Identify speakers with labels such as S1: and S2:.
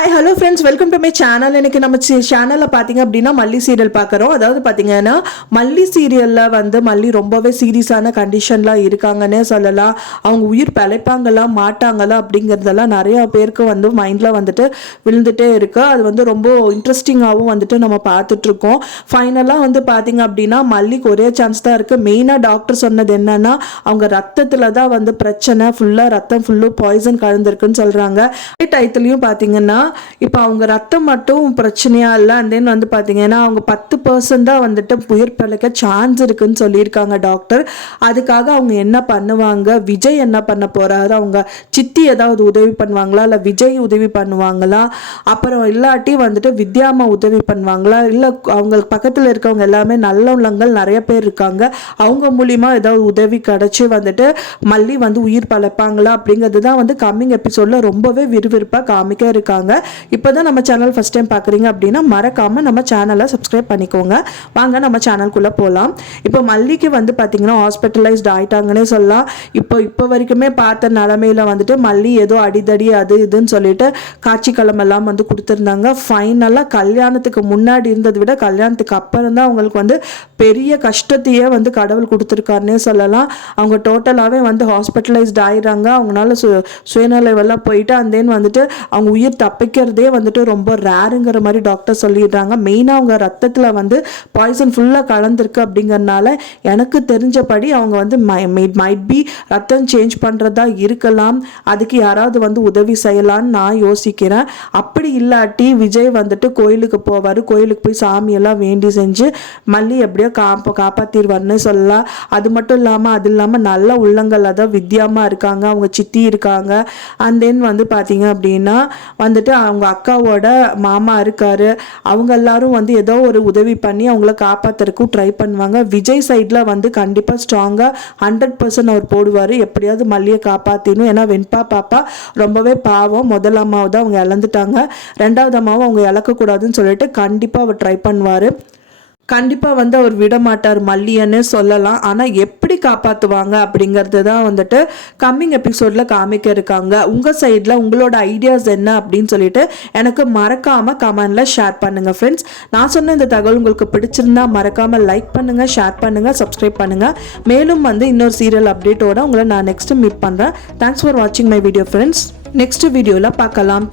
S1: Hi hello friends welcome to my channel எனக்கு நம்ம சேனலில் பார்த்தீங்க அப்படின்னா மல்லி சீரியல் பார்க்குறோம் அதாவது பார்த்தீங்கன்னா மல்லி சீரியலில் வந்து மல்லி ரொம்பவே சீரியஸான கண்டிஷன்லாம் இருக்காங்கன்னே சொல்லலாம். அவங்க உயிர் பிழைப்பாங்களா மாட்டாங்களா அப்படிங்கிறதெல்லாம் நிறைய பேருக்கு வந்து மைண்டில் வந்துட்டு விழுந்துட்டே இருக்கு. அது வந்து ரொம்ப இன்ட்ரெஸ்டிங்காகவும் வந்துட்டு நம்ம பார்த்துட்ருக்கோம் ஃபைனலாக வந்து பார்த்தீங்க அப்படின்னா மல்லிக்கு ஒரே சான்ஸ் தான் இருக்குது மெயினாக டாக்டர் சொன்னது என்னன்னா அவங்க ரத்தத்தில் தான் வந்து பிரச்சனை ஃபுல்லாக ரத்தம் ஃபுல்லும் பாய்சன் கலந்துருக்குன்னு சொல்கிறாங்க டயத்துலையும் பார்த்தீங்கன்னா இப்போ அவங்க ரத்தம் மட்டும் பிரச்சனையாக இல்லை அண்ட் தென் வந்து பார்த்தீங்கன்னா அவங்க பத்து பர்சன்ட் தான் வந்துட்டு உயிர் பிழைக்க சான்ஸ் இருக்குன்னு சொல்லியிருக்காங்க டாக்டர் அதுக்காக அவங்க என்ன பண்ணுவாங்க? விஜய் என்ன பண்ண போகிறாரு அவங்க சித்தி ஏதாவது உதவி பண்ணுவாங்களா? இல்லை விஜய் உதவி பண்ணுவாங்களா? அப்புறம் இல்லாட்டி வந்துட்டு வித்யாமா உதவி பண்ணுவாங்களா? இல்லை அவங்களுக்கு பக்கத்தில் இருக்கவங்க எல்லாமே நல்ல உள்ளங்கள் நிறைய பேர் இருக்காங்க. அவங்க மூலிமா ஏதாவது உதவி கிடச்சி வந்துட்டு மல்லி வந்து உயிர் பழைப்பாங்களா? அப்படிங்கிறது தான் வந்து கம்மிங் எபிசோடில் ரொம்பவே விறுவிறுப்பாக காமிக்க இருக்காங்க. இப்போ தான் நம்ம சேனல் ஃபஸ்ட் டைம் பார்க்குறீங்க அப்படின்னா மறக்காமல் நம்ம சேனலை சப்ஸ்கிரைப் பண்ணிக்கோங்க. வாங்க நம்ம சேனல்குள்ளே போகலாம் இப்போ மல்லிக்கு வந்து பார்த்தீங்கன்னா ஹாஸ்பிட்டலைஸ்ட் ஆகிட்டாங்கன்னே சொல்லலாம். இப்போ இப்போ வரைக்குமே பார்த்த நிலமையில வந்துட்டு மல்லி ஏதோ அடிதடி அது இதுன்னு சொல்லிட்டு காட்சி களமெல்லாம் வந்து கொடுத்துருந்தாங்க. ஃபைனலாக கல்யாணத்துக்கு முன்னாடி இருந்ததை விட கல்யாணத்துக்கு அப்புறம் தான் அவங்களுக்கு வந்து பெரிய கஷ்டத்தையே வந்து கடவுள் கொடுத்துருக்காருன்னே சொல்லலாம். அவங்க டோட்டலாகவே வந்து ஹாஸ்பிட்டலைஸ்ட் ஆயிடுறாங்க. அவங்களால சு சுயநலைவெல்லாம் போயிட்டு அந்தேன்னு தென் வந்துட்டு அவங்க உயிர் தப்பிக்கிறதே வந்துட்டு ரொம்ப ரேருங்கிற மாதிரி டாக்டர் சொல்லிடுறாங்க. மெயினாக அவங்க ரத்தத்தில் வந்து பாய்சன் ஃபுல்லாக கலந்துருக்கு அப்படிங்கறனால எனக்கு தெரிஞ்சபடி அவங்க வந்து மைட் பி ரத்தம் சேஞ்ச் பண்ணுறதா இருக்கலாம். அதுக்கு யாராவது வந்து உதவி செய்யலான்னு நான் யோசிக்கிறேன். அப்படி இல்லாட்டி விஜய் வந்துட்டு கோயிலுக்கு போவார். கோயிலுக்கு போய் சாமியெல்லாம் வேண்டி செஞ்சு மல்லி எப்படியோ காப்ப காப்பாற்றிடுவார்னு சொல்லலாம். அது மட்டும் இல்லாமல் அது இல்லாமல் நல்ல உள்ளங்களில் அதான் வித்தியாமா இருக்காங்க. அவங்க சித்தி இருக்காங்க. அண்ட் தென் வந்து பார்த்தீங்க அப்படின்னா வந்துட்டு அவங்க அக்காவோட மாமா இருக்காரு. அவங்க எல்லாரும் வந்து ஏதோ ஒரு உதவி பண்ணி அவங்கள காப்பாத்துறதுக்கும் ட்ரை பண்ணுவாங்க. விஜய் சைடில் வந்து கண்டிப்பாக ஸ்ட்ராங்காக ஹண்ட்ரட் பர்சன்ட் அவர் போடுவார். எப்படியாவது மல்லியை காப்பாற்றினும் ஏன்னா வெண்பா பாப்பா ரொம்பவே பாவம். முதல் அம்மாவை தான் அவங்க இழந்துட்டாங்க. ரெண்டாவது அம்மாவும் அவங்க இழக்கக்கூடாதுன்னு சொல்லிட்டு கண்டிப்பாக அவர் ட்ரை பண்ணுவார். கண்டிப்பாக வந்து அவர் விட மாட்டார் மல்லியன்னு சொல்லலாம். ஆனால் எப்படி காப்பாற்றுவாங்க அப்படிங்கிறது தான் வந்துட்டு கம்மிங் எபிசோடில் காமிக்க இருக்காங்க உங்கள் சைடில் உங்களோட ஐடியாஸ் என்ன அப்படின்னு சொல்லிட்டு எனக்கு மறக்காமல் கமெண்டில் ஷேர் பண்ணுங்கள் ஃப்ரெண்ட்ஸ் நான் சொன்ன இந்த தகவல் உங்களுக்கு பிடிச்சிருந்தா மறக்காமல் லைக் பண்ணுங்கள் ஷேர் பண்ணுங்கள் சப்ஸ்கிரைப் பண்ணுங்கள் மேலும் வந்து இன்னொரு சீரியல் அப்டேட்டோட உங்களை நான் நெக்ஸ்ட்டு மீட் பண்ணுறேன் தேங்க்ஸ் ஃபார் வாட்சிங் மை வீடியோ ஃப்ரெண்ட்ஸ் நெக்ஸ்ட் வீடியோவில் பார்க்கலாம்.